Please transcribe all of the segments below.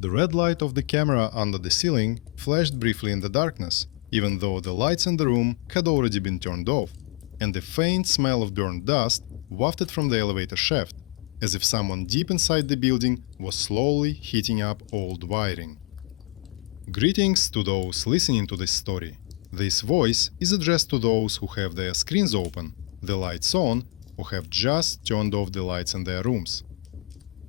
The red light of the camera under the ceiling flashed briefly in the darkness, even though the lights in the room had already been turned off, and the faint smell of burnt dust wafted from the elevator shaft, as if someone deep inside the building was slowly heating up old wiring. Greetings to those listening to this story. This voice is addressed to those who have their screens open, the lights on, or have just turned off the lights in their rooms.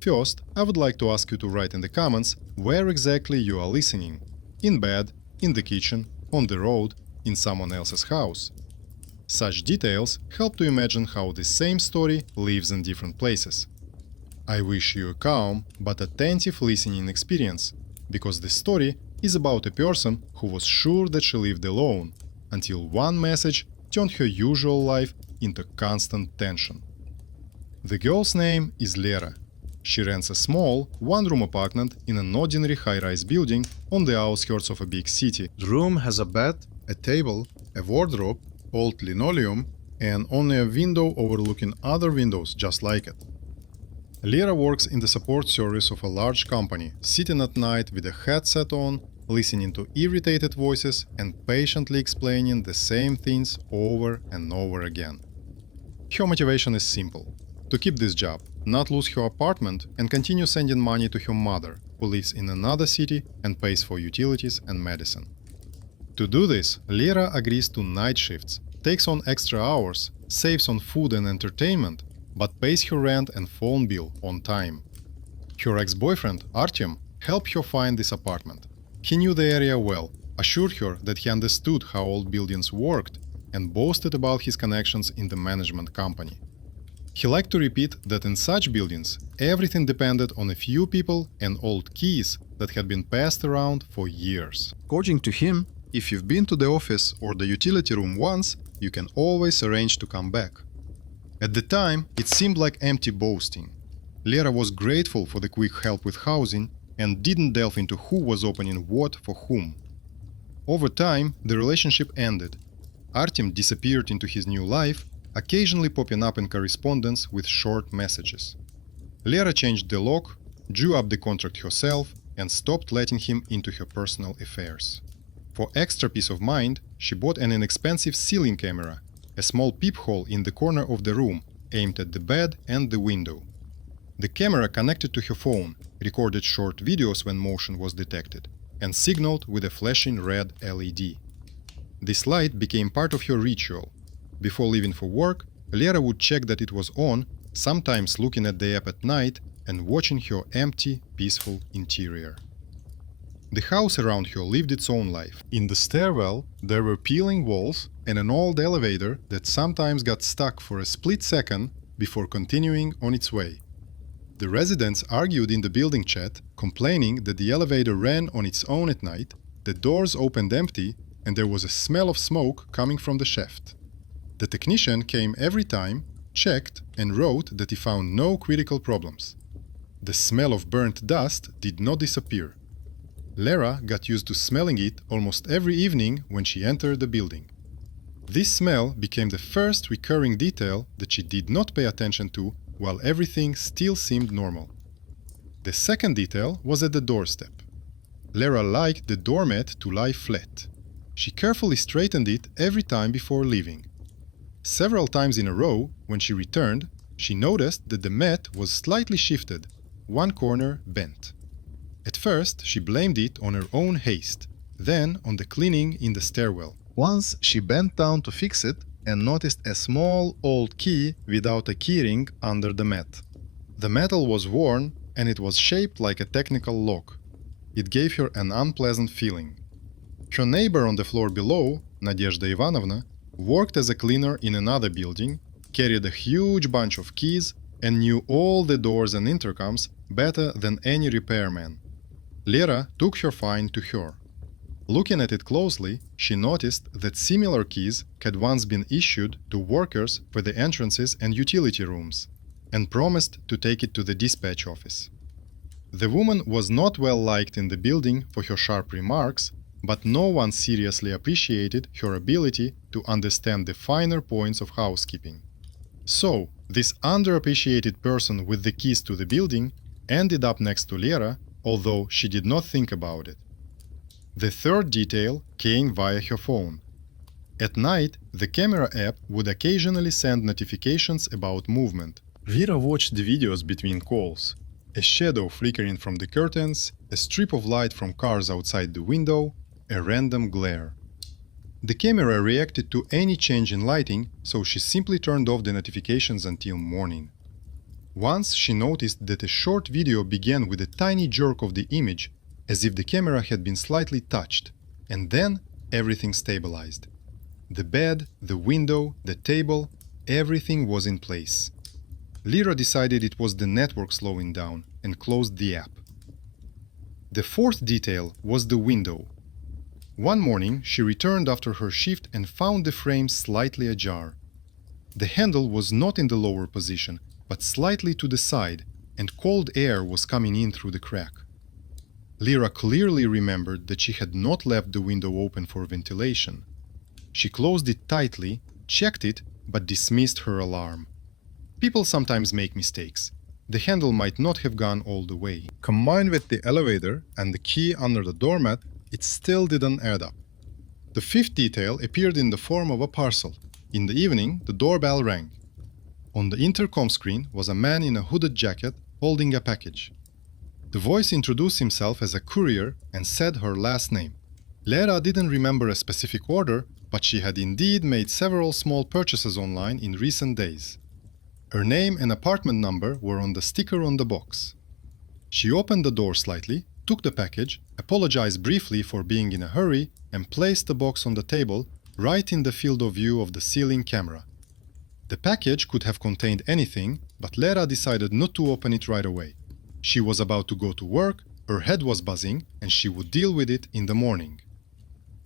First, I would like to ask you to write in the comments where exactly you are listening. In bed, in the kitchen, on the road, in someone else's house. Such details help to imagine how the same story lives in different places. I wish you a calm but attentive listening experience, because the story is about a person who was sure that she lived alone, until one message turned her usual life into constant tension. The girl's name is Lera. She rents a small, one-room apartment in an ordinary high-rise building on the outskirts of a big city. The room has a bed, a table, a wardrobe, old linoleum, and only a window overlooking other windows just like it. Lera works in the support service of a large company, sitting at night with a headset on, listening to irritated voices and patiently explaining the same things over and over again. Her motivation is simple: to keep this job, not lose her apartment, and continue sending money to her mother, who lives in another city and pays for utilities and medicine. To do this, Lera agrees to night shifts, takes on extra hours, saves on food and entertainment, but pays her rent and phone bill on time. Her ex-boyfriend, Artyom, helped her find this apartment. He knew the area well, assured her that he understood how old buildings worked, and boasted about his connections in the management company. He liked to repeat that in such buildings, everything depended on a few people and old keys that had been passed around for years. According to him, if you've been to the office or the utility room once, you can always arrange to come back. At the time, it seemed like empty boasting. Lera was grateful for the quick help with housing and didn't delve into who was opening what for whom. Over time, the relationship ended. Artyom disappeared into his new life, occasionally popping up in correspondence with short messages. Lera changed the lock, drew up the contract herself, and stopped letting him into her personal affairs. For extra peace of mind, she bought an inexpensive ceiling camera, a small peephole in the corner of the room, aimed at the bed and the window. The camera connected to her phone, recorded short videos when motion was detected, and signaled with a flashing red LED. This light became part of her ritual. Before leaving for work, Lera would check that it was on, sometimes looking at the app at night and watching her empty, peaceful interior. The house around her lived its own life. In the stairwell, there were peeling walls and an old elevator that sometimes got stuck for a split second before continuing on its way. The residents argued in the building chat, complaining that the elevator ran on its own at night, the doors opened empty, and there was a smell of smoke coming from the shaft. The technician came every time, checked, and wrote that he found no critical problems. The smell of burnt dust did not disappear. Lera got used to smelling it almost every evening when she entered the building. This smell became the first recurring detail that she did not pay attention to while everything still seemed normal. The second detail was at the doorstep. Lera liked the doormat to lie flat. She carefully straightened it every time before leaving. Several times in a row, when she returned, she noticed that the mat was slightly shifted, one corner bent. At first, she blamed it on her own haste, then on the cleaning in the stairwell. Once she bent down to fix it and noticed a small old key without a keyring under the mat. The metal was worn and it was shaped like a technical lock. It gave her an unpleasant feeling. Her neighbor on the floor below, Nadezhda Ivanovna, worked as a cleaner in another building, carried a huge bunch of keys, and knew all the doors and intercoms better than any repairman. Lera took her find to her. Looking at it closely, she noticed that similar keys had once been issued to workers for the entrances and utility rooms, and promised to take it to the dispatch office. The woman was not well liked in the building for her sharp remarks, but no one seriously appreciated her ability to understand the finer points of housekeeping. So, this underappreciated person with the keys to the building ended up next to Lera although she did not think about it. The third detail came via her phone. At night, the camera app would occasionally send notifications about movement. Vera watched the videos between calls. A shadow flickering from the curtains, a strip of light from cars outside the window, a random glare. The camera reacted to any change in lighting, so she simply turned off the notifications until morning. Once she noticed that a short video began with a tiny jerk of the image, as if the camera had been slightly touched, and then everything stabilized. The bed, the window, the table, everything was in place. Lyra decided it was the network slowing down and closed the app. The fourth detail was the window. One morning, she returned after her shift and found the frame slightly ajar. The handle was not in the lower position, but slightly to the side, and cold air was coming in through the crack. Lyra clearly remembered that she had not left the window open for ventilation. She closed it tightly, checked it, but dismissed her alarm. People sometimes make mistakes. The handle might not have gone all the way. Combined with the elevator and the key under the doormat, it still didn't add up. The fifth detail appeared in the form of a parcel. In the evening, the doorbell rang. On the intercom screen was a man in a hooded jacket holding a package. The voice introduced himself as a courier and said her last name. Lyra didn't remember a specific order, but she had indeed made several small purchases online in recent days. Her name and apartment number were on the sticker on the box. She opened the door slightly, took the package, apologized briefly for being in a hurry, and placed the box on the table, right in the field of view of the ceiling camera. The package could have contained anything, but Lyra decided not to open it right away. She was about to go to work, her head was buzzing, and she would deal with it in the morning.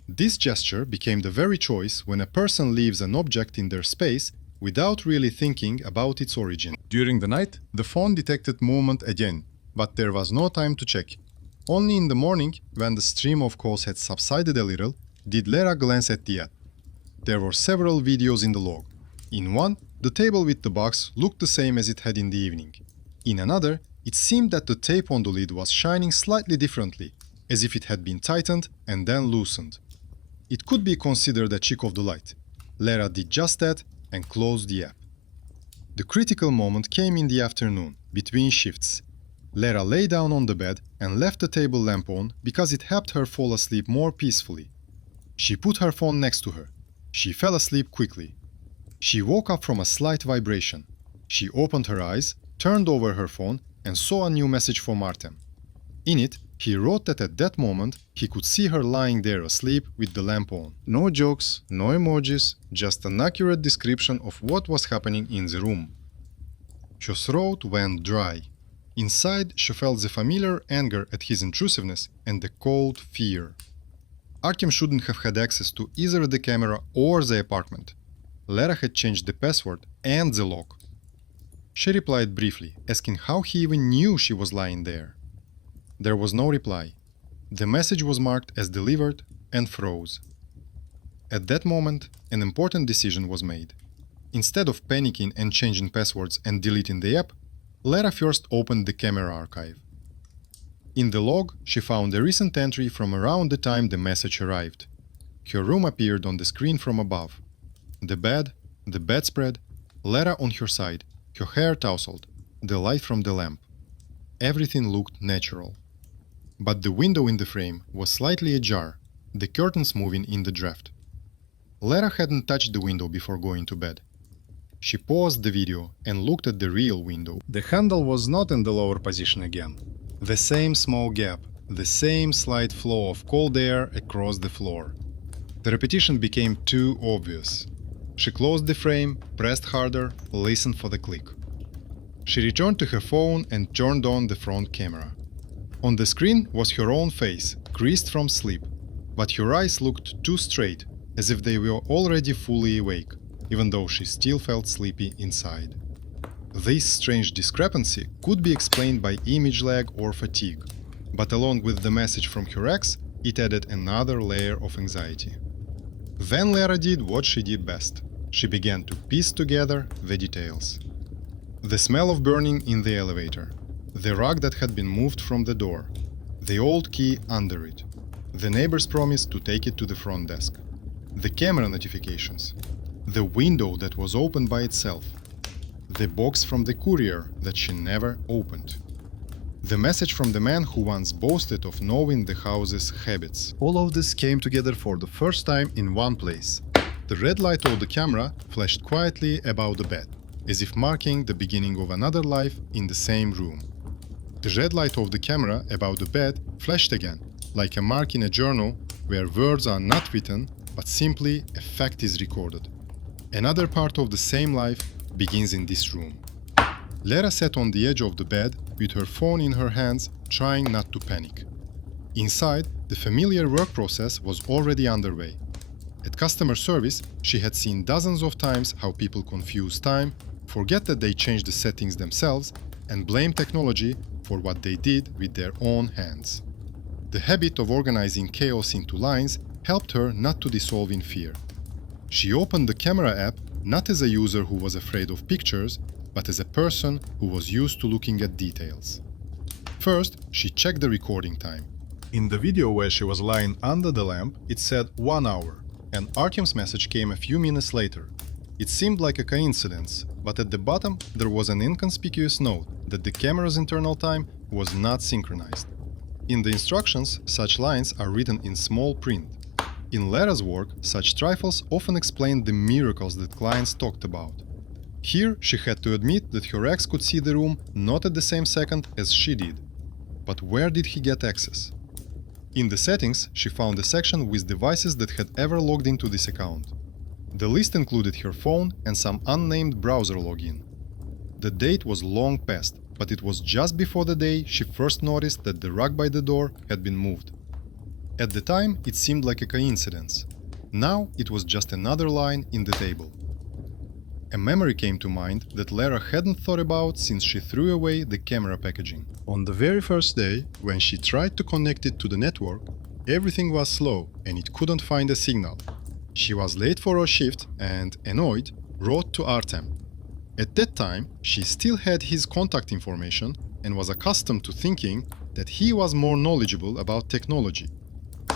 This gesture became the very choice when a person leaves an object in their space without really thinking about its origin. During the night, the phone detected movement again, but there was no time to check. Only in the morning, when the stream of calls had subsided a little, did Lyra glance at the app. There were several videos in the log. In one, the table with the box looked the same as it had in the evening. In another, it seemed that the tape on the lid was shining slightly differently, as if it had been tightened and then loosened. It could be considered a trick of the light. Lyra did just that and closed the app. The critical moment came in the afternoon, between shifts. Lyra lay down on the bed and left the table lamp on because it helped her fall asleep more peacefully. She put her phone next to her. She fell asleep quickly. She woke up from a slight vibration. She opened her eyes, turned over her phone, and saw a new message from Artem. In it, he wrote that at that moment, he could see her lying there asleep with the lamp on. No jokes, no emojis, just an accurate description of what was happening in the room. Her throat went dry. Inside, she felt the familiar anger at his intrusiveness and the cold fear. Artem shouldn't have had access to either the camera or the apartment. Lyra had changed the password and the lock. She replied briefly, asking how he even knew she was lying there. There was no reply. The message was marked as delivered and froze. At that moment, an important decision was made. Instead of panicking and changing passwords and deleting the app, Lyra first opened the camera archive. In the log, she found a recent entry from around the time the message arrived. Her room appeared on the screen from above. The bed, the bedspread, Lyra on her side, her hair tousled, the light from the lamp. Everything looked natural. But the window in the frame was slightly ajar, the curtains moving in the draft. Lyra hadn't touched the window before going to bed. She paused the video and looked at the real window. The handle was not in the lower position again. The same small gap, the same slight flow of cold air across the floor. The repetition became too obvious. She closed the frame, pressed harder, listened for the click. She returned to her phone and turned on the front camera. On the screen was her own face, creased from sleep, but her eyes looked too straight, as if they were already fully awake, even though she still felt sleepy inside. This strange discrepancy could be explained by image lag or fatigue, but along with the message from her ex, it added another layer of anxiety. Then Lyra did what she did best. She began to piece together the details. The smell of burning in the elevator, the rug that had been moved from the door, The old key under it. The neighbor's promise to take it to the front desk. The camera notifications. The window that was opened by itself. The box from the courier that she never opened. The message from the man who once boasted of knowing the house's habits. All of this came together for the first time in one place. The red light of the camera flashed quietly above the bed, as if marking the beginning of another life in the same room. The red light of the camera above the bed flashed again, like a mark in a journal where words are not written, but simply a fact is recorded. Another part of the same life begins in this room. Lara sat on the edge of the bed with her phone in her hands, trying not to panic. Inside, the familiar work process was already underway. At customer service, she had seen dozens of times how people confuse time, forget that they changed the settings themselves, and blame technology for what they did with their own hands. The habit of organizing chaos into lines helped her not to dissolve in fear. She opened the camera app not as a user who was afraid of pictures, but as a person who was used to looking at details. First, she checked the recording time. In the video where she was lying under the lamp, it said 1 hour, and Artyom's message came a few minutes later. It seemed like a coincidence, but at the bottom there was an inconspicuous note that the camera's internal time was not synchronized. In the instructions, such lines are written in small print. In Lara's work, such trifles often explained the miracles that clients talked about. Here, she had to admit that her ex could see the room not at the same second as she did. But where did he get access? In the settings, she found a section with devices that had ever logged into this account. The list included her phone and some unnamed browser login. The date was long past, but it was just before the day she first noticed that the rug by the door had been moved. At the time, it seemed like a coincidence. Now, it was just another line in the table. A memory came to mind that Lara hadn't thought about since she threw away the camera packaging. On the very first day, when she tried to connect it to the network, everything was slow and it couldn't find a signal. She was late for her shift and, annoyed, wrote to Artem. At that time, she still had his contact information and was accustomed to thinking that he was more knowledgeable about technology.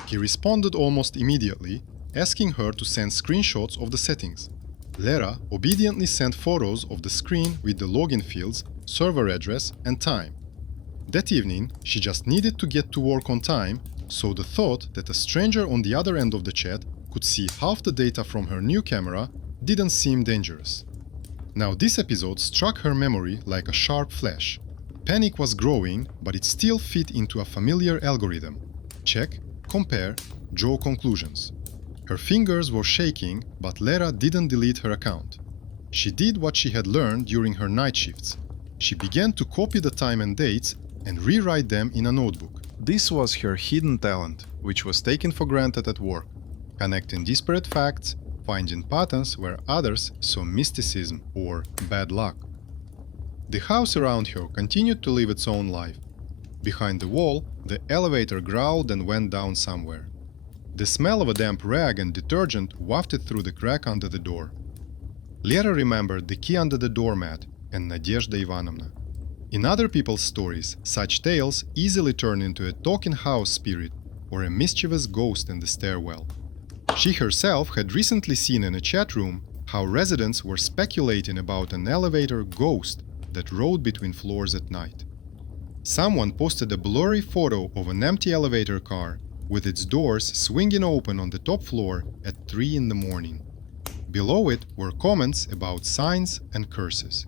He responded almost immediately, asking her to send screenshots of the settings. Lara obediently sent photos of the screen with the login fields, server address, and time. That evening, she just needed to get to work on time, so the thought that a stranger on the other end of the chat could see half the data from her new camera didn't seem dangerous. Now this episode struck her memory like a sharp flash. Panic was growing, but it still fit into a familiar algorithm. Check, compare, draw conclusions. Her fingers were shaking, but Lara didn't delete her account. She did what she had learned during her night shifts. She began to copy the time and dates and rewrite them in a notebook. This was her hidden talent, which was taken for granted at work, connecting disparate facts, finding patterns where others saw mysticism or bad luck. The house around her continued to live its own life. Behind the wall, the elevator growled and went down somewhere. The smell of a damp rag and detergent wafted through the crack under the door. Lera remembered the key under the doormat and Nadezhda Ivanovna. In other people's stories, such tales easily turn into a talking house spirit or a mischievous ghost in the stairwell. She herself had recently seen in a chat room how residents were speculating about an elevator ghost that rode between floors at night. Someone posted a blurry photo of an empty elevator car with its doors swinging open on the top floor at 3 in the morning. Below it were comments about signs and curses.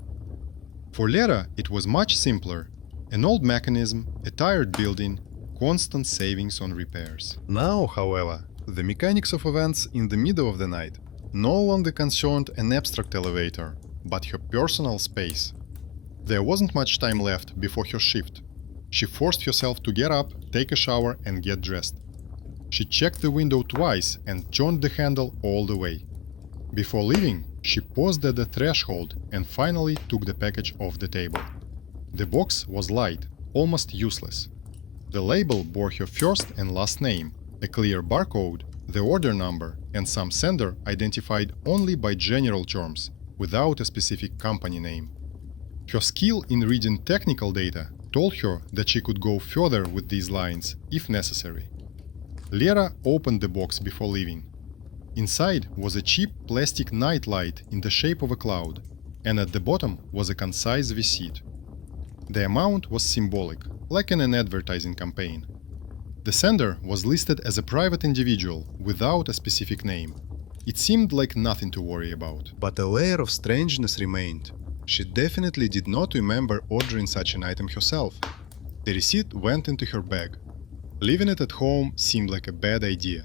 For Lera, it was much simpler. An old mechanism, a tired building, constant savings on repairs. Now, however, the mechanics of events in the middle of the night no longer concerned an abstract elevator, but her personal space. There wasn't much time left before her shift. She forced herself to get up, take a shower, and get dressed. She checked the window twice and turned the handle all the way. Before leaving, she paused at the threshold and finally took the package off the table. The box was light, almost useless. The label bore her first and last name, a clear barcode, the order number, and some sender identified only by general terms, without a specific company name. Her skill in reading technical data told her that she could go further with these lines if necessary. Lera opened the box before leaving. Inside was a cheap plastic night light in the shape of a cloud, and at the bottom was a concise receipt. The amount was symbolic, like in an advertising campaign. The sender was listed as a private individual without a specific name. It seemed like nothing to worry about. But a layer of strangeness remained. She definitely did not remember ordering such an item herself. The receipt went into her bag. Leaving it at home seemed like a bad idea.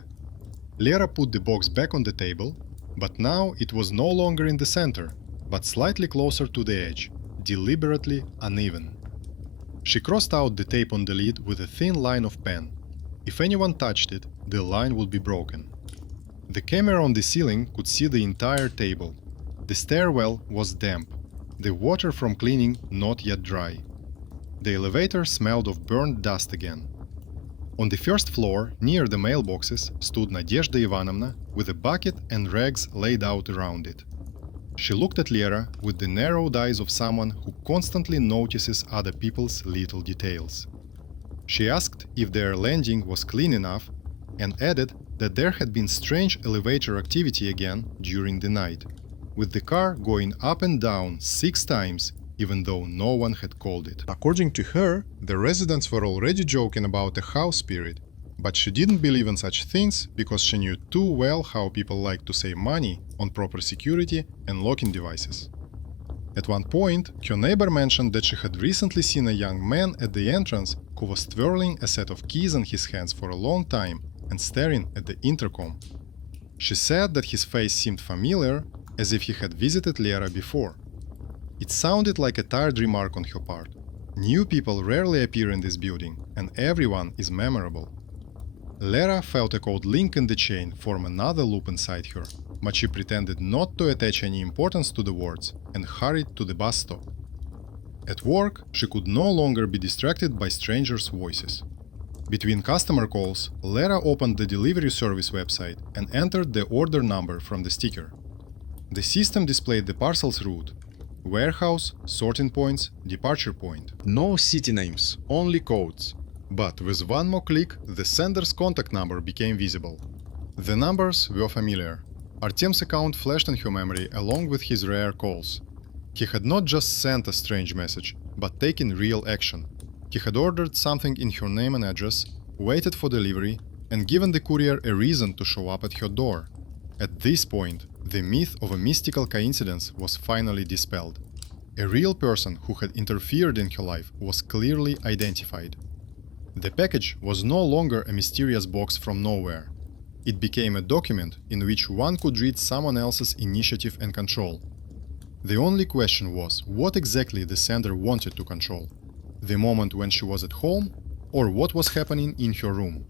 Lera put the box back on the table, but now it was no longer in the center, but slightly closer to the edge, deliberately uneven. She crossed out the tape on the lid with a thin line of pen. If anyone touched it, the line would be broken. The camera on the ceiling could see the entire table. The stairwell was damp, the water from cleaning not yet dry. The elevator smelled of burned dust again. On the first floor, near the mailboxes, stood Nadezhda Ivanovna with a bucket and rags laid out around it. She looked at Lera with the narrowed eyes of someone who constantly notices other people's little details. She asked if their landing was clean enough and added that there had been strange elevator activity again during the night, with the car going up and down 6 times even though no one had called it. According to her, the residents were already joking about a house spirit, but she didn't believe in such things because she knew too well how people like to save money on proper security and locking devices. At one point, her neighbor mentioned that she had recently seen a young man at the entrance who was twirling a set of keys in his hands for a long time and staring at the intercom. She said that his face seemed familiar, as if he had visited Lera before. It sounded like a tired remark on her part. New people rarely appear in this building, and everyone is memorable. Lera felt a cold link in the chain form another loop inside her, but she pretended not to attach any importance to the words and hurried to the bus stop. At work, she could no longer be distracted by strangers' voices. Between customer calls, Lera opened the delivery service website and entered the order number from the sticker. The system displayed the parcel's route: warehouse, sorting points, departure point. No city names, only codes. But with one more click, the sender's contact number became visible. The numbers were familiar. Artem's account flashed in her memory along with his rare calls. He had not just sent a strange message, but taken real action. He had ordered something in her name and address, waited for delivery, and given the courier a reason to show up at her door. At this point, the myth of a mystical coincidence was finally dispelled. A real person who had interfered in her life was clearly identified. The package was no longer a mysterious box from nowhere. It became a document in which one could read someone else's initiative and control. The only question was what exactly the sender wanted to control: the moment when she was at home, or what was happening in her room.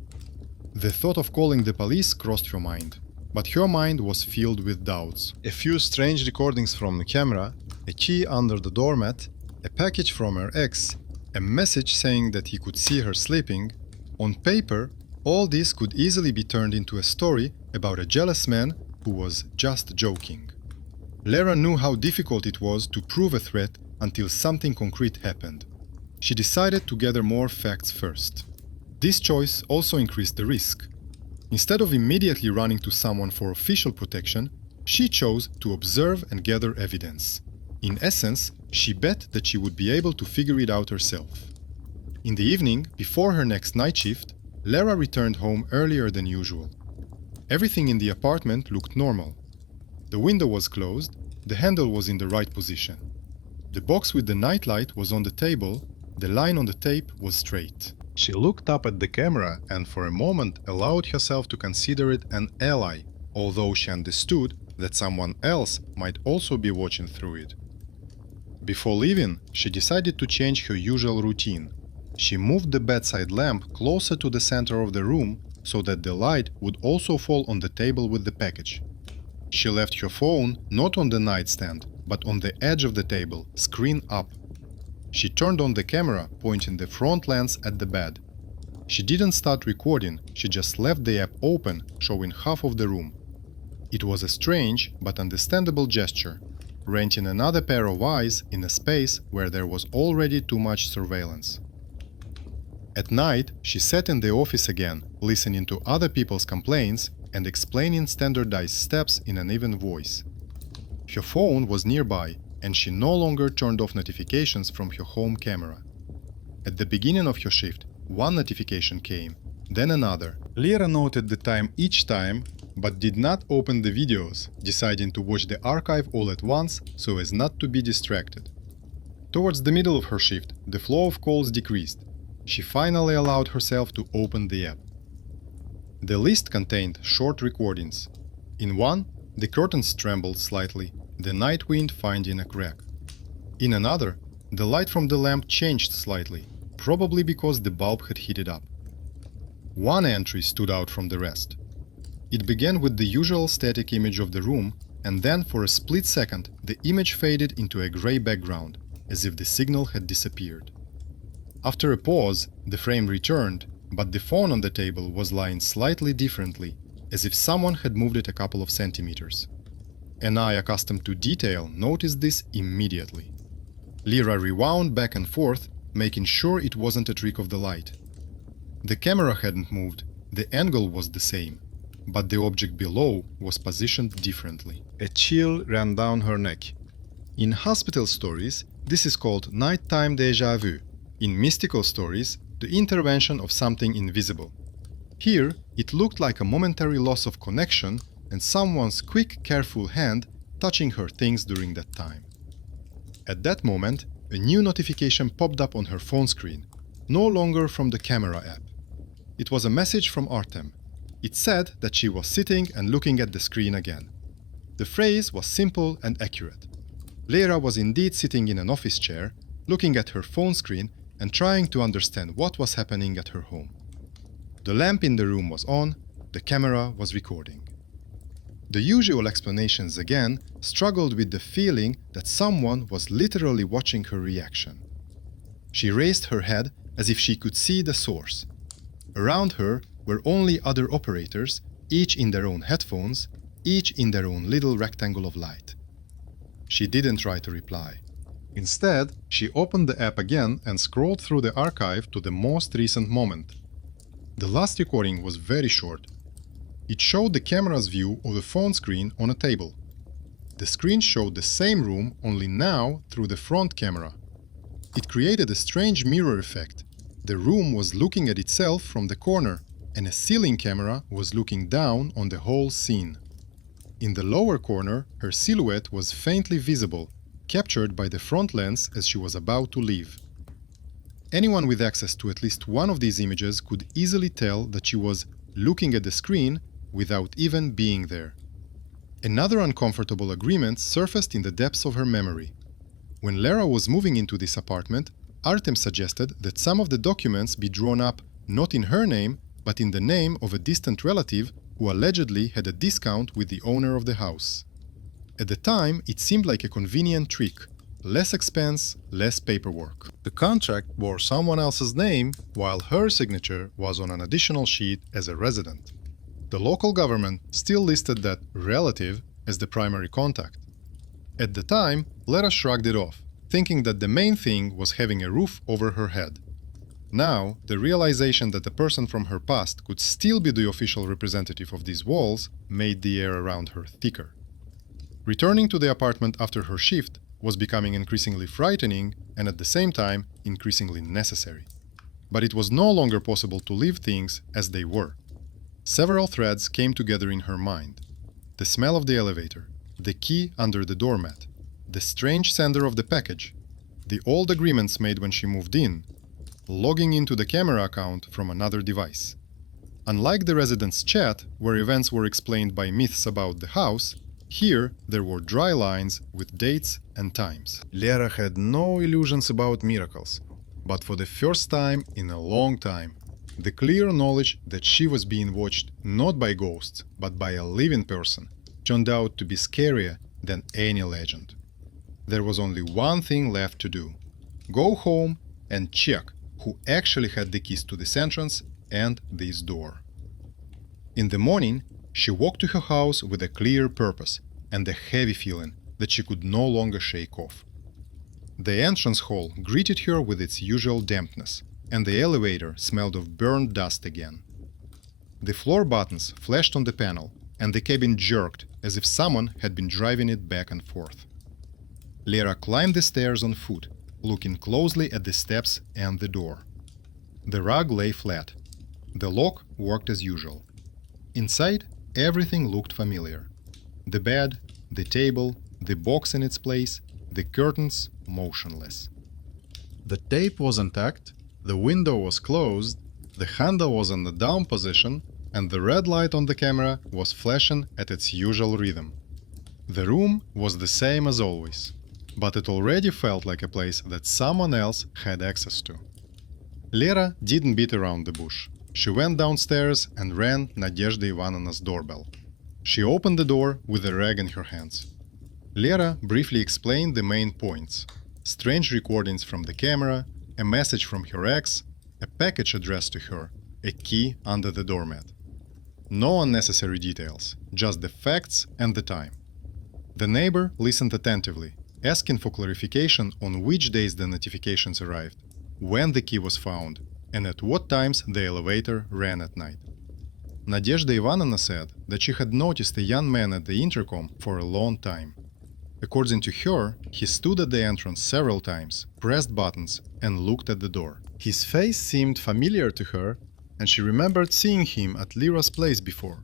The thought of calling the police crossed her mind, but her mind was filled with doubts. A few strange recordings from the camera, a key under the doormat, a package from her ex, a message saying that he could see her sleeping. On paper, all this could easily be turned into a story about a jealous man who was just joking. Lera knew how difficult it was to prove a threat until something concrete happened. She decided to gather more facts first. This choice also increased the risk. Instead of immediately running to someone for official protection, she chose to observe and gather evidence. In essence, she bet that she would be able to figure it out herself. In the evening, before her next night shift, Lera returned home earlier than usual. Everything in the apartment looked normal. The window was closed, the handle was in the right position. The box with the nightlight was on the table, the line on the tape was straight. She looked up at the camera and for a moment allowed herself to consider it an ally, although she understood that someone else might also be watching through it. Before leaving, she decided to change her usual routine. She moved the bedside lamp closer to the center of the room so that the light would also fall on the table with the package. She left her phone not on the nightstand, but on the edge of the table, screen up. She turned on the camera, pointing the front lens at the bed. She didn't start recording, she just left the app open, showing half of the room. It was a strange but understandable gesture. renting another pair of eyes in a space where there was already too much surveillance. At night, she sat in the office again, listening to other people's complaints and explaining standardized steps in an even voice. Her phone was nearby, and she no longer turned off notifications from her home camera. At the beginning of her shift, one notification came, then another. Lera noted the time each time, but did not open the videos, deciding to watch the archive all at once so as not to be distracted. Towards the middle of her shift, the flow of calls decreased. She finally allowed herself to open the app. The list contained short recordings. In one, the curtains trembled slightly, the night wind finding a crack. In another, the light from the lamp changed slightly, probably because the bulb had heated up. One entry stood out from the rest. It began with the usual static image of the room, and then for a split second the image faded into a gray background, as if the signal had disappeared. After a pause, the frame returned, but the phone on the table was lying slightly differently, as if someone had moved it a couple of centimeters. An eye accustomed to detail noticed this immediately. Lera rewound back and forth, making sure it wasn't a trick of the light. The camera hadn't moved, the angle was the same, but the object below was positioned differently. A chill ran down her neck. In hospital stories, this is called nighttime déjà vu. In mystical stories, the intervention of something invisible. Here, it looked like a momentary loss of connection and someone's quick, careful hand touching her things during that time. At that moment, a new notification popped up on her phone screen, no longer from the camera app. It was a message from Artem. It said that she was sitting and looking at the screen again. The phrase was simple and accurate. Lera was indeed sitting in an office chair, looking at her phone screen and trying to understand what was happening at her home. The lamp in the room was on, the camera was recording. The usual explanations again struggled with the feeling that someone was literally watching her reaction. She raised her head as if she could see the source. Around her were only other operators, each in their own headphones, each in their own little rectangle of light. She didn't try to reply. Instead, she opened the app again and scrolled through the archive to the most recent moment. The last recording was very short. It showed the camera's view of the phone screen on a table. The screen showed the same room, only now through the front camera. It created a strange mirror effect. The room was looking at itself from the corner, and a ceiling camera was looking down on the whole scene. In the lower corner, her silhouette was faintly visible, captured by the front lens as she was about to leave. Anyone with access to at least one of these images could easily tell that she was looking at the screen without even being there. Another uncomfortable agreement surfaced in the depths of her memory. When Lera was moving into this apartment, Artem suggested that some of the documents be drawn up not in her name, but in the name of a distant relative who allegedly had a discount with the owner of the house. At the time, it seemed like a convenient trick. Less expense, less paperwork. The contract bore someone else's name, while her signature was on an additional sheet as a resident. The local government still listed that relative as the primary contact. At the time, Lera shrugged it off, thinking that the main thing was having a roof over her head. Now, the realization that the person from her past could still be the official representative of these walls made the air around her thicker. Returning to the apartment after her shift was becoming increasingly frightening and at the same time increasingly necessary. But it was no longer possible to leave things as they were. Several threads came together in her mind. The smell of the elevator, the key under the doormat, the strange sender of the package, the old agreements made when she moved in, logging into the camera account from another device. Unlike the residents' chat, where events were explained by myths about the house, here there were dry lines with dates and times. Lera had no illusions about miracles, but for the first time in a long time, the clear knowledge that she was being watched not by ghosts, but by a living person, turned out to be scarier than any legend. There was only one thing left to do: go home and check who actually had the keys to this entrance and this door. In the morning, she walked to her house with a clear purpose and a heavy feeling that she could no longer shake off. The entrance hall greeted her with its usual dampness, and the elevator smelled of burned dust again. The floor buttons flashed on the panel, and the cabin jerked as if someone had been driving it back and forth. Lera climbed the stairs on foot, looking closely at the steps and the door. The rug lay flat. The lock worked as usual. Inside, everything looked familiar. The bed, the table, the box in its place, the curtains motionless. The tape was intact, the window was closed, the handle was in the down position, and the red light on the camera was flashing at its usual rhythm. The room was the same as always, but it already felt like a place that someone else had access to. Lera didn't beat around the bush. She went downstairs and rang Nadezhda Ivanovna's doorbell. She opened the door with a rag in her hands. Lera briefly explained the main points: strange recordings from the camera, a message from her ex, a package addressed to her, a key under the doormat. No unnecessary details, just the facts and the time. The neighbor listened attentively, asking for clarification on which days the notifications arrived, when the key was found, and at what times the elevator ran at night. Nadezhda Ivanovna said that she had noticed a young man at the intercom for a long time. According to her, he stood at the entrance several times, pressed buttons, and looked at the door. His face seemed familiar to her, and she remembered seeing him at Lera's place before.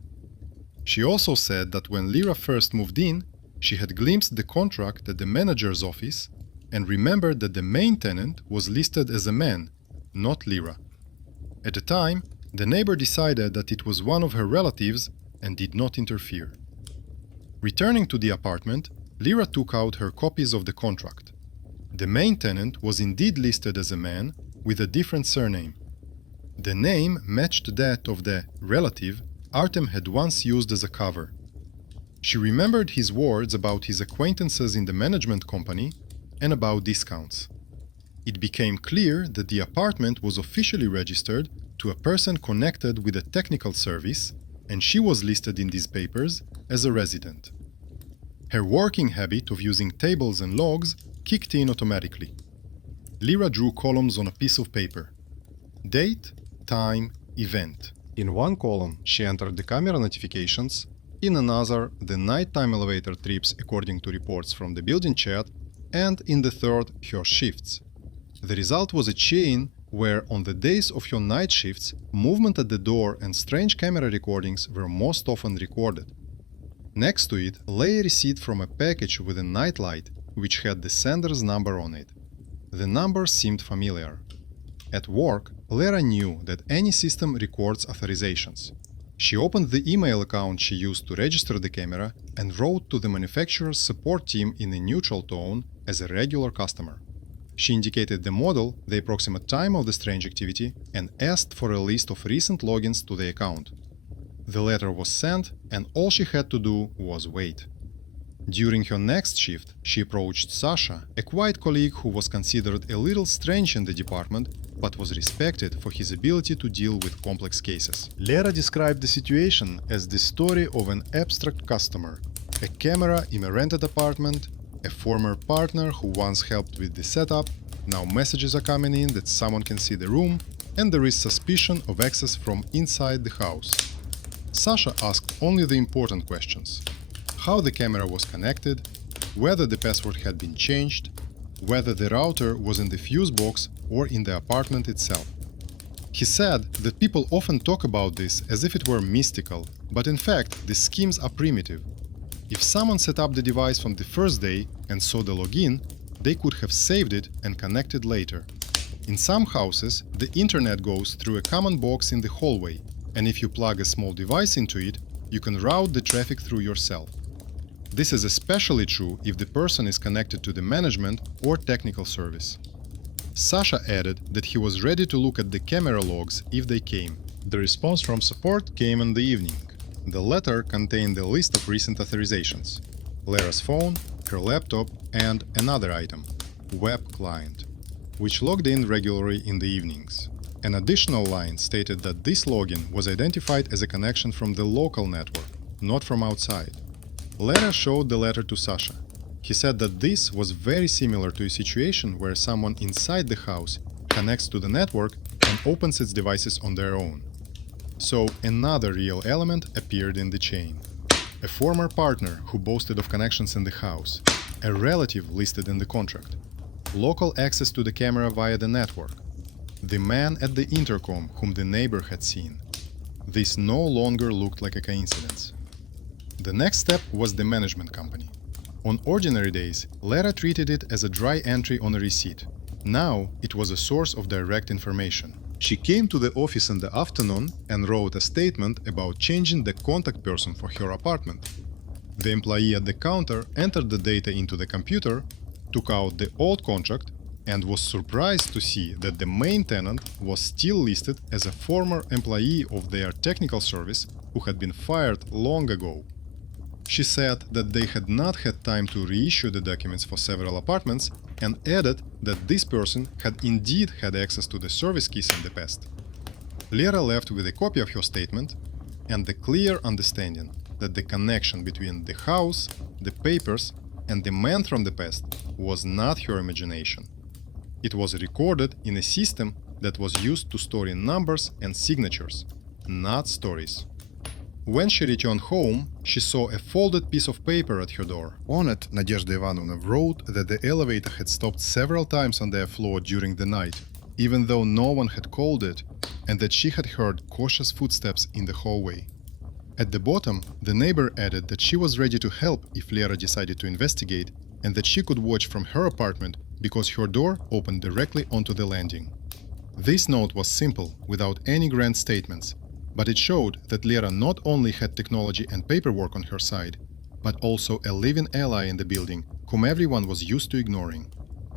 She also said that when Lera first moved in, she had glimpsed the contract at the manager's office and remembered that the main tenant was listed as a man, not Lera. At the time, the neighbor decided that it was one of her relatives and did not interfere. Returning to the apartment, Lera took out her copies of the contract. The main tenant was indeed listed as a man with a different surname. The name matched that of the relative Artem had once used as a cover. She remembered his words about his acquaintances in the management company and about discounts. It became clear that the apartment was officially registered to a person connected with a technical service, and she was listed in these papers as a resident. Her working habit of using tables and logs kicked in automatically. Lera drew columns on a piece of paper. Date, time, event. In one column, she entered the camera notifications. In another, the nighttime elevator trips according to reports from the building chat, and in the third, her shifts. The result was a chain where on the days of her night shifts, movement at the door and strange camera recordings were most often recorded. Next to it lay a receipt from a package with a nightlight which had the sender's number on it. The number seemed familiar. At work, Lera knew that any system records authorizations. She opened the email account she used to register the camera and wrote to the manufacturer's support team in a neutral tone as a regular customer. She indicated the model, the approximate time of the strange activity, and asked for a list of recent logins to the account. The letter was sent, and all she had to do was wait. During her next shift, she approached Sasha, a quiet colleague who was considered a little strange in the department, but was respected for his ability to deal with complex cases. Lera described the situation as the story of an abstract customer, a camera in a rented apartment, a former partner who once helped with the setup, now messages are coming in that someone can see the room, and there is suspicion of access from inside the house. Sasha asked only the important questions: how the camera was connected, whether the password had been changed, whether the router was in the fuse box or in the apartment itself. He said that people often talk about this as if it were mystical, but in fact the schemes are primitive. If someone set up the device from the first day and saw the login, they could have saved it and connected later. In some houses, the internet goes through a common box in the hallway, and if you plug a small device into it, you can route the traffic through yourself. This is especially true if the person is connected to the management or technical service. Sasha added that he was ready to look at the camera logs if they came. The response from support came in the evening. The letter contained a list of recent authorizations: Lera's phone, her laptop, and another item, web client, which logged in regularly in the evenings. An additional line stated that this login was identified as a connection from the local network, not from outside. Lera showed the letter to Sasha. He said that this was very similar to a situation where someone inside the house connects to the network and opens its devices on their own. So another real element appeared in the chain. A former partner who boasted of connections in the house, a relative listed in the contract, local access to the camera via the network, the man at the intercom whom the neighbor had seen. This no longer looked like a coincidence. The next step was the management company. On ordinary days, Lera treated it as a dry entry on a receipt. Now, it was a source of direct information. She came to the office in the afternoon and wrote a statement about changing the contact person for her apartment. The employee at the counter entered the data into the computer, took out the old contract, and was surprised to see that the main tenant was still listed as a former employee of their technical service who had been fired long ago. She said that they had not had time to reissue the documents for several apartments and added that this person had indeed had access to the service keys in the past. Lera left with a copy of her statement and the clear understanding that the connection between the house, the papers, and the man from the past was not her imagination. It was recorded in a system that was used to store in numbers and signatures, not stories. When she returned home, she saw a folded piece of paper at her door. On it, Nadezhda Ivanovna wrote that the elevator had stopped several times on their floor during the night, even though no one had called it, and that she had heard cautious footsteps in the hallway. At the bottom, the neighbor added that she was ready to help if Lera decided to investigate, and that she could watch from her apartment because her door opened directly onto the landing. This note was simple, without any grand statements, but it showed that Lera not only had technology and paperwork on her side, but also a living ally in the building whom everyone was used to ignoring.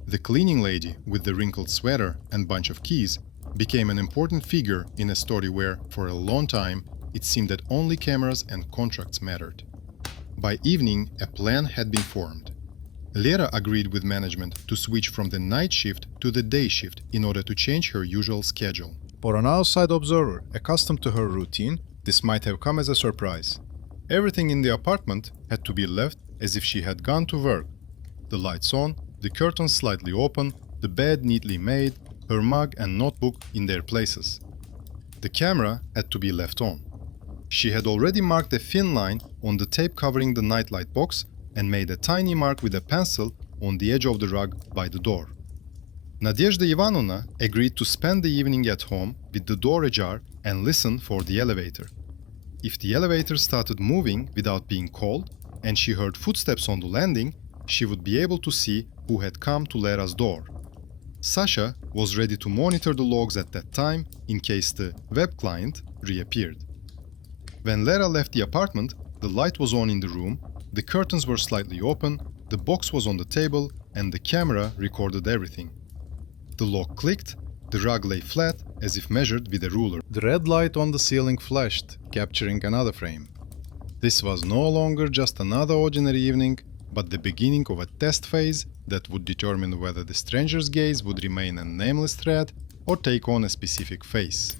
The cleaning lady with the wrinkled sweater and bunch of keys became an important figure in a story where, for a long time, it seemed that only cameras and contracts mattered. By evening, a plan had been formed. Lera agreed with management to switch from the night shift to the day shift in order to change her usual schedule. For an outside observer accustomed to her routine, this might have come as a surprise. Everything in the apartment had to be left as if she had gone to work. The lights on, the curtains slightly open, the bed neatly made, her mug and notebook in their places. The camera had to be left on. She had already marked a thin line on the tape covering the nightlight box and made a tiny mark with a pencil on the edge of the rug by the door. Nadezhda Ivanovna agreed to spend the evening at home with the door ajar and listen for the elevator. If the elevator started moving without being called and she heard footsteps on the landing, she would be able to see who had come to Lera's door. Sasha was ready to monitor the logs at that time in case the web client reappeared. When Lera left the apartment, the light was on in the room, the curtains were slightly open, the box was on the table, and the camera recorded everything. The lock clicked, the rug lay flat as if measured with a ruler. The red light on the ceiling flashed, capturing another frame. This was no longer just another ordinary evening, but the beginning of a test phase that would determine whether the stranger's gaze would remain a nameless threat or take on a specific face.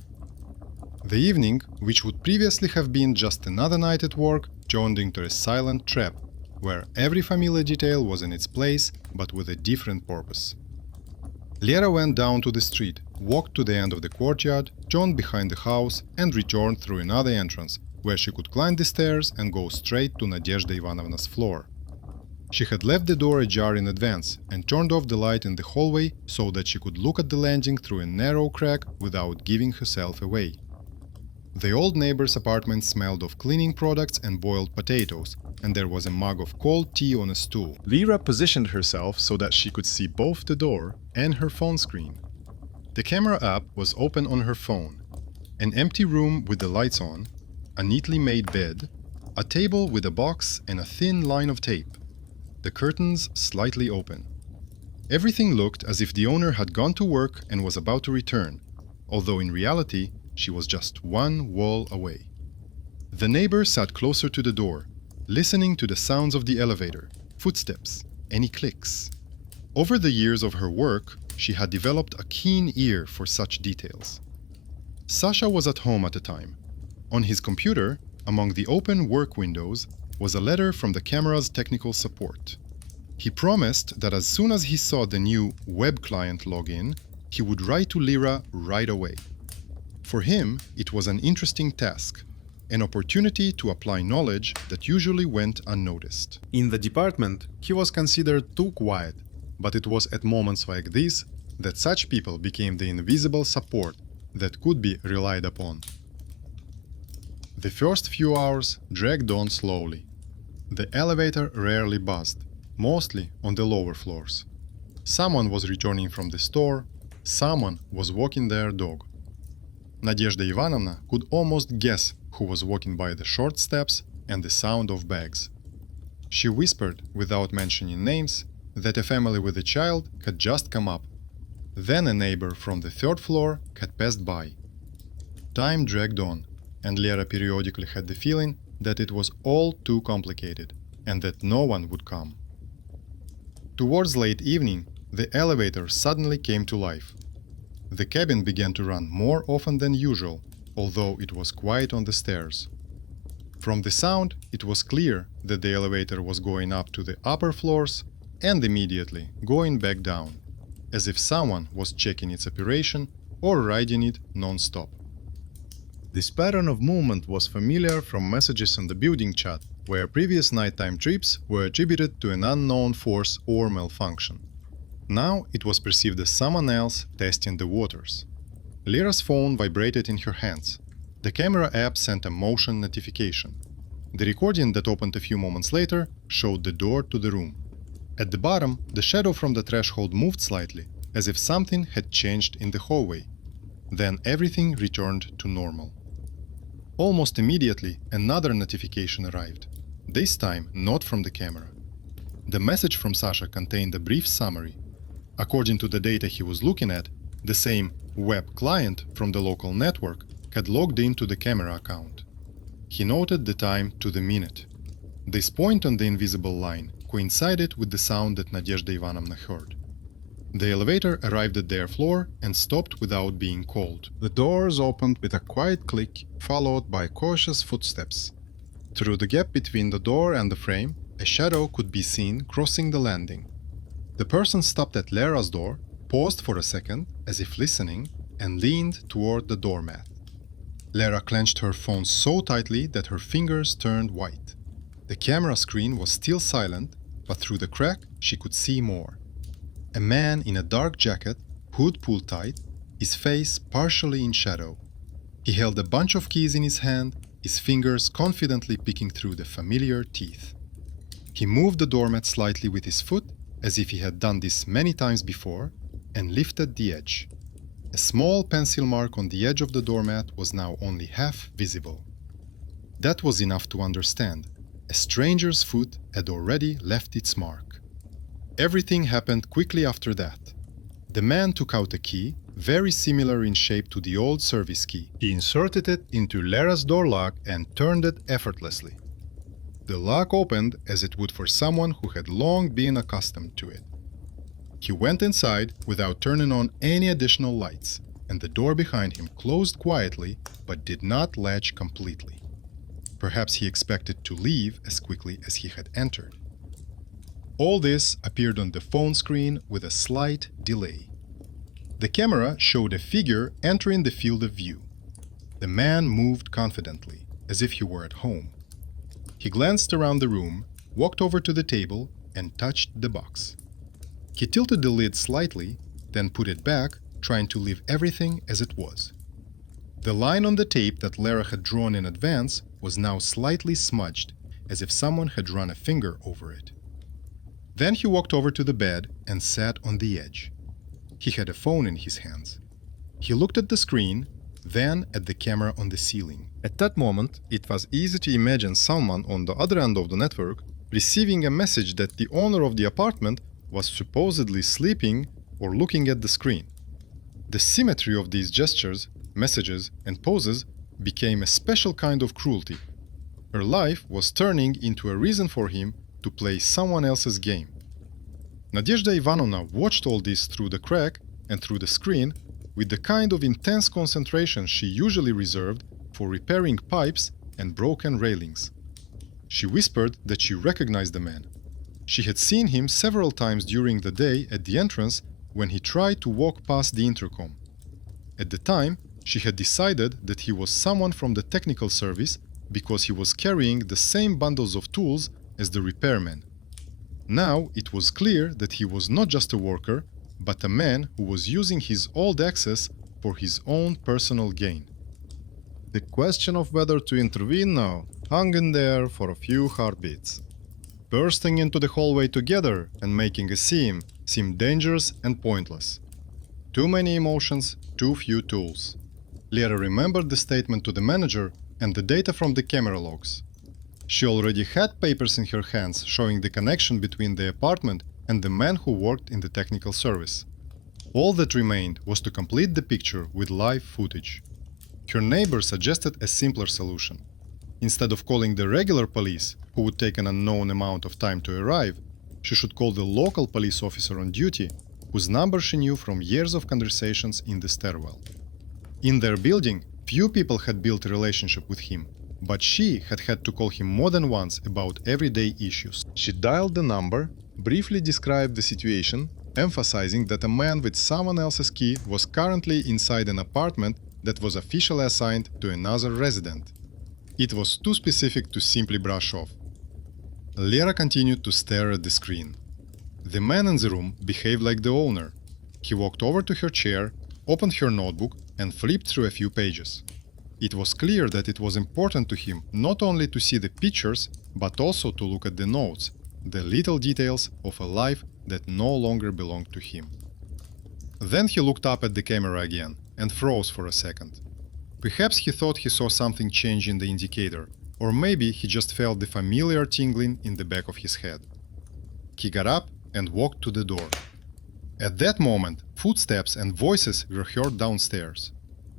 The evening, which would previously have been just another night at work, turned into a silent trap, where every familiar detail was in its place, but with a different purpose. Lera went down to the street, walked to the end of the courtyard, turned behind the house, and returned through another entrance, where she could climb the stairs and go straight to Nadezhda Ivanovna's floor. She had left the door ajar in advance and turned off the light in the hallway so that she could look at the landing through a narrow crack without giving herself away. The old neighbor's apartment smelled of cleaning products and boiled potatoes, and there was a mug of cold tea on a stool. Lera positioned herself so that she could see both the door and her phone screen. The camera app was open on her phone. An empty room with the lights on, a neatly made bed, a table with a box and a thin line of tape. The curtains slightly open. Everything looked as if the owner had gone to work and was about to return, although in reality, she was just one wall away. The neighbor sat closer to the door, listening to the sounds of the elevator, footsteps, any clicks. Over the years of her work, she had developed a keen ear for such details. Sasha was at home at the time. On his computer, among the open work windows, was a letter from the camera's technical support. He promised that as soon as he saw the new web client login, he would write to Lyra right away. For him, it was an interesting task, an opportunity to apply knowledge that usually went unnoticed. In the department, he was considered too quiet, but it was at moments like these that such people became the invisible support that could be relied upon. The first few hours dragged on slowly. The elevator rarely buzzed, mostly on the lower floors. Someone was returning from the store, someone was walking their dog. Nadezhda Ivanovna could almost guess who was walking by the short steps and the sound of bags. She whispered, without mentioning names, that a family with a child had just come up. Then a neighbor from the third floor had passed by. Time dragged on, and Lera periodically had the feeling that it was all too complicated, and that no one would come. Towards late evening, the elevator suddenly came to life. The cabin began to run more often than usual, although it was quiet on the stairs. From the sound, it was clear that the elevator was going up to the upper floors and immediately going back down, as if someone was checking its operation or riding it non-stop. This pattern of movement was familiar from messages in the building chat, where previous nighttime trips were attributed to an unknown force or malfunction. Now it was perceived as someone else testing the waters. Lyra's phone vibrated in her hands. The camera app sent a motion notification. The recording that opened a few moments later showed the door to the room. At the bottom, the shadow from the threshold moved slightly, as if something had changed in the hallway. Then everything returned to normal. Almost immediately, another notification arrived, this time not from the camera. The message from Sasha contained a brief summary. According to the data he was looking at, the same web client from the local network had logged into the camera account. He noted the time to the minute. This point on the invisible line coincided with the sound that Nadezhda Ivanovna heard. The elevator arrived at their floor and stopped without being called. The doors opened with a quiet click, followed by cautious footsteps. Through the gap between the door and the frame, a shadow could be seen crossing the landing. The person stopped at Lera's door, paused for a second, as if listening, and leaned toward the doormat. Lera clenched her phone so tightly that her fingers turned white. The camera screen was still silent, but through the crack she could see more. A man in a dark jacket, hood pulled tight, his face partially in shadow. He held a bunch of keys in his hand, his fingers confidently picking through the familiar teeth. He moved the doormat slightly with his foot, as if he had done this many times before, and lifted the edge. A small pencil mark on the edge of the doormat was now only half visible. That was enough to understand. A stranger's foot had already left its mark. Everything happened quickly after that. The man took out a key, very similar in shape to the old service key. He inserted it into Lera's door lock and turned it effortlessly. The lock opened as it would for someone who had long been accustomed to it. He went inside without turning on any additional lights, and the door behind him closed quietly but did not latch completely. Perhaps he expected to leave as quickly as he had entered. All this appeared on the phone screen with a slight delay. The camera showed a figure entering the field of view. The man moved confidently, as if he were at home. He glanced around the room, walked over to the table, and touched the box. He tilted the lid slightly, then put it back, trying to leave everything as it was. The line on the tape that Lera had drawn in advance was now slightly smudged, as if someone had run a finger over it. Then he walked over to the bed and sat on the edge. He had a phone in his hands. He looked at the screen, then at the camera on the ceiling. At that moment, it was easy to imagine someone on the other end of the network receiving a message that the owner of the apartment was supposedly sleeping or looking at the screen. The symmetry of these gestures, messages, and poses became a special kind of cruelty. Her life was turning into a reason for him to play someone else's game. Nadezhda Ivanovna watched all this through the crack and through the screen with the kind of intense concentration she usually reserved for repairing pipes and broken railings. She whispered that she recognized the man. She had seen him several times during the day at the entrance when he tried to walk past the intercom. At the time, she had decided that he was someone from the technical service because he was carrying the same bundles of tools as the repairman. Now it was clear that he was not just a worker, but a man who was using his old access for his own personal gain. The question of whether to intervene now hung in there for a few heartbeats. Bursting into the hallway together and making a scene seemed dangerous and pointless. Too many emotions, too few tools. Lera remembered the statement to the manager and the data from the camera logs. She already had papers in her hands showing the connection between the apartment and the man who worked in the technical service. All that remained was to complete the picture with live footage. Her neighbor suggested a simpler solution. Instead of calling the regular police, who would take an unknown amount of time to arrive, she should call the local police officer on duty, whose number she knew from years of conversations in the stairwell. In their building, few people had built a relationship with him, but she had had to call him more than once about everyday issues. She dialed the number, briefly described the situation, emphasizing that a man with someone else's key was currently inside an apartment that was officially assigned to another resident. It was too specific to simply brush off. Lera continued to stare at the screen. The man in the room behaved like the owner. He walked over to her chair, opened her notebook, and flipped through a few pages. It was clear that it was important to him not only to see the pictures, but also to look at the notes, the little details of a life that no longer belonged to him. Then he looked up at the camera again and froze for a second. Perhaps he thought he saw something change in the indicator, or maybe he just felt the familiar tingling in the back of his head. He got up and walked to the door. At that moment, footsteps and voices were heard downstairs.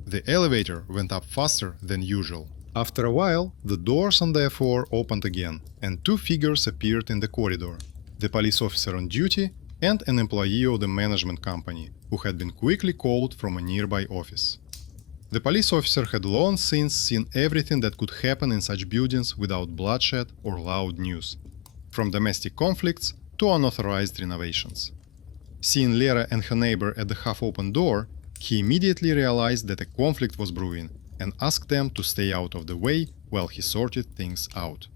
The elevator went up faster than usual. After a while, the doors on the floor opened again, and two figures appeared in the corridor: the police officer on duty and an employee of the management company, who had been quickly called from a nearby office. The police officer had long since seen everything that could happen in such buildings without bloodshed or loud news, from domestic conflicts to unauthorized renovations. Seeing Lera and her neighbor at the half-open door, he immediately realized that a conflict was brewing and asked them to stay out of the way while he sorted things out.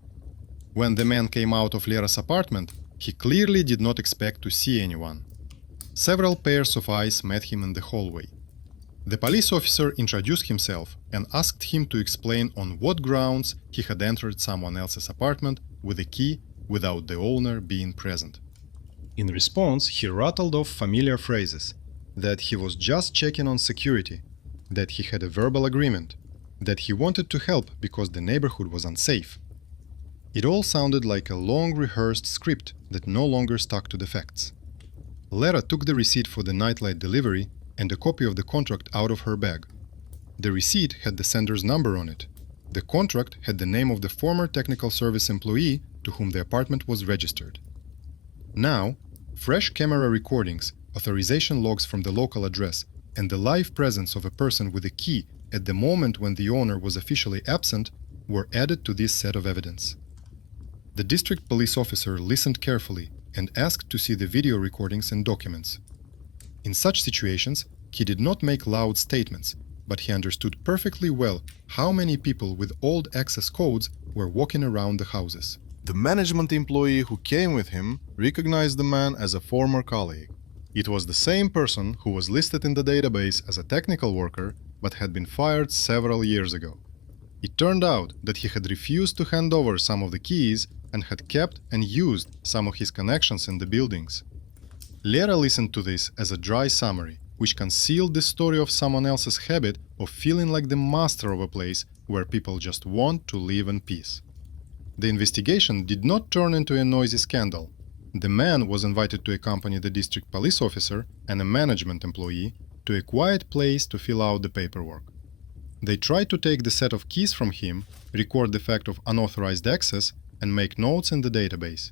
When the man came out of Lera's apartment, he clearly did not expect to see anyone. Several pairs of eyes met him in the hallway. The police officer introduced himself and asked him to explain on what grounds he had entered someone else's apartment with a key without the owner being present. In response, he rattled off familiar phrases: that he was just checking on security, that he had a verbal agreement, that he wanted to help because the neighborhood was unsafe. It all sounded like a long rehearsed script that no longer stuck to the facts. Lera took the receipt for the nightlight delivery and a copy of the contract out of her bag. The receipt had the sender's number on it. The contract had the name of the former technical service employee to whom the apartment was registered. Now, fresh camera recordings, authorization logs from the local address, and the live presence of a person with a key at the moment when the owner was officially absent were added to this set of evidence. The district police officer listened carefully and asked to see the video recordings and documents. In such situations, he did not make loud statements, but he understood perfectly well how many people with old access codes were walking around the houses. The management employee who came with him recognized the man as a former colleague. It was the same person who was listed in the database as a technical worker but had been fired several years ago. It turned out that he had refused to hand over some of the keys and had kept and used some of his connections in the buildings. Lera listened to this as a dry summary, which concealed the story of someone else's habit of feeling like the master of a place where people just want to live in peace. The investigation did not turn into a noisy scandal. The man was invited to accompany the district police officer and a management employee to a quiet place to fill out the paperwork. They tried to take the set of keys from him, record the fact of unauthorized access, and make notes in the database.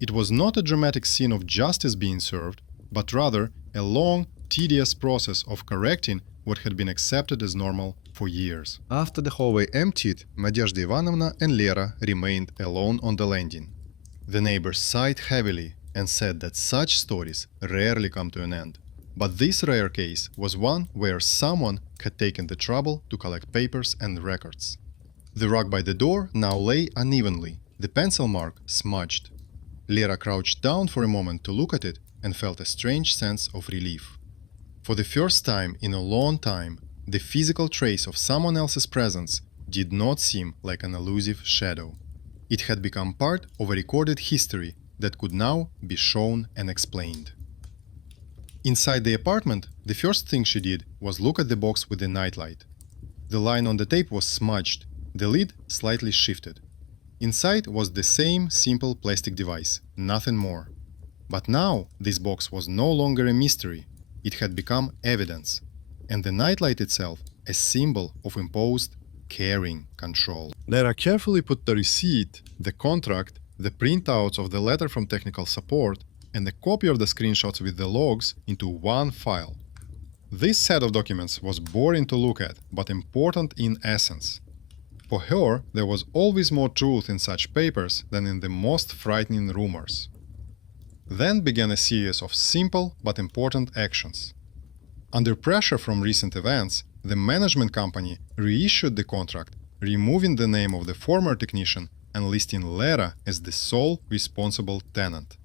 It was not a dramatic scene of justice being served, but rather a long, tedious process of correcting what had been accepted as normal for years. After the hallway emptied, Nadezhda Ivanovna and Lera remained alone on the landing. The neighbor sighed heavily and said that such stories rarely come to an end. But this rare case was one where someone had taken the trouble to collect papers and records. The rug by the door now lay unevenly, the pencil mark smudged. Lera crouched down for a moment to look at it and felt a strange sense of relief. For the first time in a long time, the physical trace of someone else's presence did not seem like an elusive shadow. It had become part of a recorded history that could now be shown and explained. Inside the apartment, the first thing she did was look at the box with the nightlight. The line on the tape was smudged, the lid slightly shifted. Inside was the same simple plastic device, nothing more. But now this box was no longer a mystery, it had become evidence, and the nightlight itself a symbol of imposed, caring control. Lera carefully put the receipt, the contract, the printouts of the letter from technical support, and a copy of the screenshots with the logs into one file. This set of documents was boring to look at, but important in essence. For her, there was always more truth in such papers than in the most frightening rumors. Then began a series of simple but important actions. Under pressure from recent events, the management company reissued the contract, removing the name of the former technician and listing Lera as the sole responsible tenant.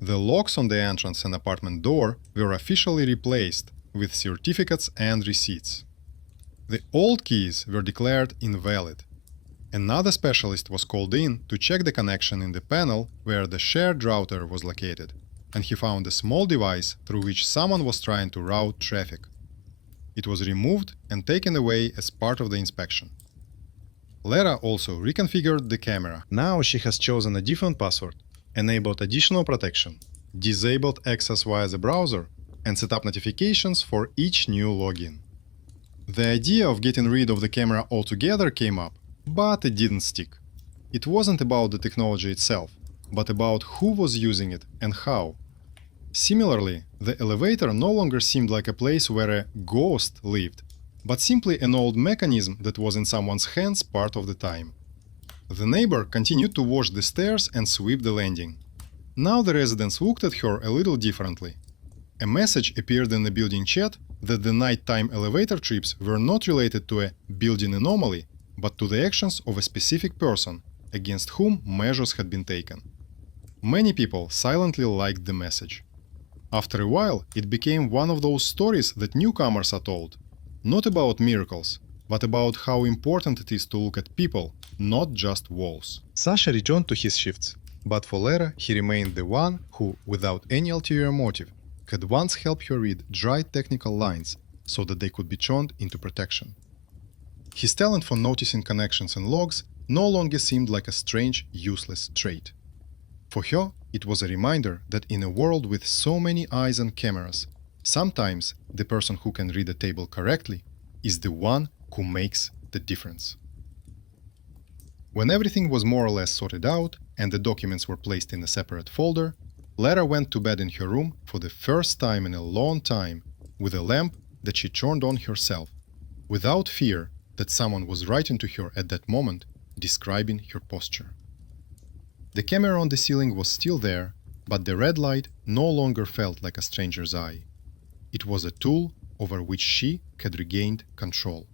The locks on the entrance and apartment door were officially replaced with certificates and receipts. The old keys were declared invalid. Another specialist was called in to check the connection in the panel where the shared router was located, and he found a small device through which someone was trying to route traffic. It was removed and taken away as part of the inspection. Lera also reconfigured the camera. Now she has chosen a different password, enabled additional protection, disabled access via the browser, and set up notifications for each new login. The idea of getting rid of the camera altogether came up, but it didn't stick. It wasn't about the technology itself, but about who was using it and how. Similarly, the elevator no longer seemed like a place where a ghost lived, but simply an old mechanism that was in someone's hands part of the time. The neighbor continued to wash the stairs and sweep the landing. Now the residents looked at her a little differently. A message appeared in the building chat that the nighttime elevator trips were not related to a building anomaly, but to the actions of a specific person, against whom measures had been taken. Many people silently liked the message. After a while, it became one of those stories that newcomers are told, not about miracles, but about how important it is to look at people, not just walls. Sasha returned to his shifts, but for Lera he remained the one who, without any ulterior motive, had once helped her read dry technical lines so that they could be turned into protection. His talent for noticing connections and logs no longer seemed like a strange, useless trait. For her, it was a reminder that in a world with so many eyes and cameras, sometimes the person who can read a table correctly is the one who makes the difference. When everything was more or less sorted out and the documents were placed in a separate folder, Lera went to bed in her room for the first time in a long time with a lamp that she turned on herself, without fear that someone was writing to her at that moment, describing her posture. The camera on the ceiling was still there, but the red light no longer felt like a stranger's eye. It was a tool over which she had regained control.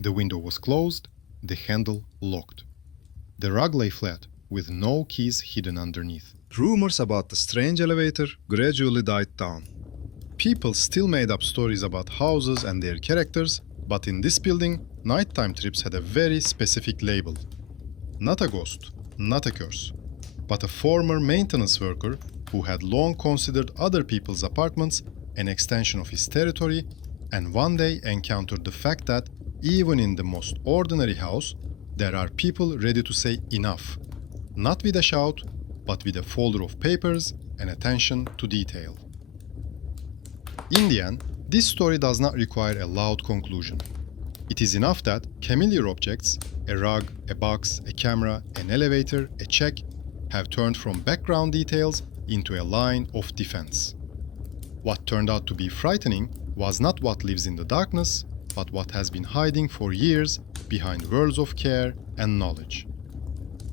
The window was closed, the handle locked. The rug lay flat, with no keys hidden underneath. Rumors about the strange elevator gradually died down. People still made up stories about houses and their characters, but in this building, nighttime trips had a very specific label. Not a ghost, not a curse, but a former maintenance worker who had long considered other people's apartments an extension of his territory, and one day encountered the fact that, even in the most ordinary house, there are people ready to say enough, not with a shout, but with a folder of papers and attention to detail. In the end, this story does not require a loud conclusion. It is enough that familiar objects, a rug, a box, a camera, an elevator, a check, have turned from background details into a line of defense. What turned out to be frightening was not what lives in the darkness, but what has been hiding for years behind worlds of care and knowledge.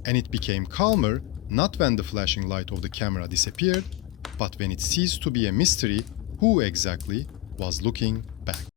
And it became calmer not when the flashing light of the camera disappeared, but when it ceased to be a mystery who exactly was looking back.